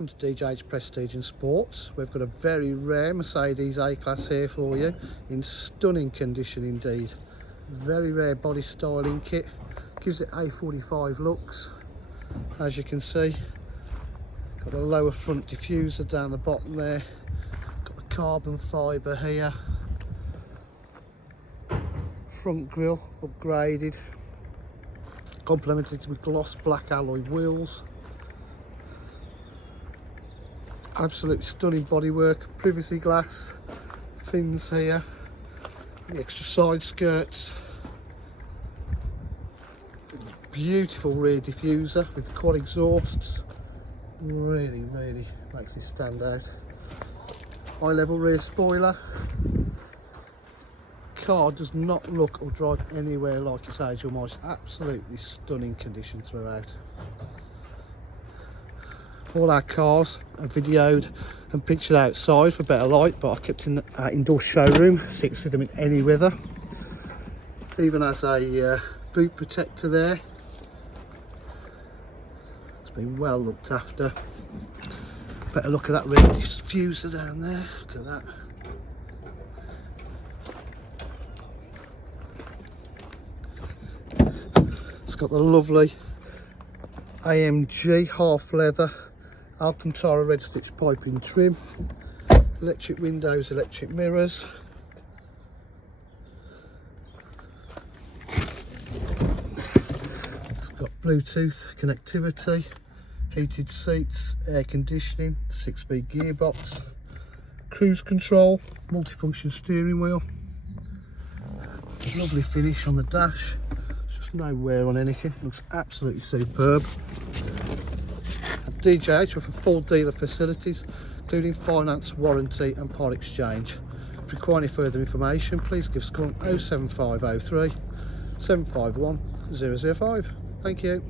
To DJH Prestige and Sports. We've got a very rare Mercedes A-Class here for you in stunning condition indeed. Very rare body styling kit, gives it A45 looks. As you can see, got the lower front diffuser down the bottom there, got the carbon fibre here, front grille upgraded, complemented with gloss black alloy wheels. Absolutely stunning bodywork, privacy glass, fins here, the extra side skirts, beautiful rear diffuser with quad exhausts, really makes it stand out. High level rear spoiler. Car does not look or drive anywhere like its age or mileage. Absolutely stunning condition throughout. All our cars are videoed and pictured outside for better light, but I kept in our indoor showroom so you can see them in any weather. It even has a boot protector there. It's been well looked after. Better look at that rear diffuser down there. Look at that. It's got the lovely AMG half leather Alcantara red stitch piping trim, electric windows, electric mirrors. It's got Bluetooth connectivity, heated seats, air conditioning, 6-speed gearbox, cruise control, multifunction steering wheel. Lovely finish on the dash, there's just no wear on anything, looks absolutely superb. At DJH with full dealer facilities, including finance, warranty and part exchange. If you require any further information, please give us a call on 07503 751 005. Thank you.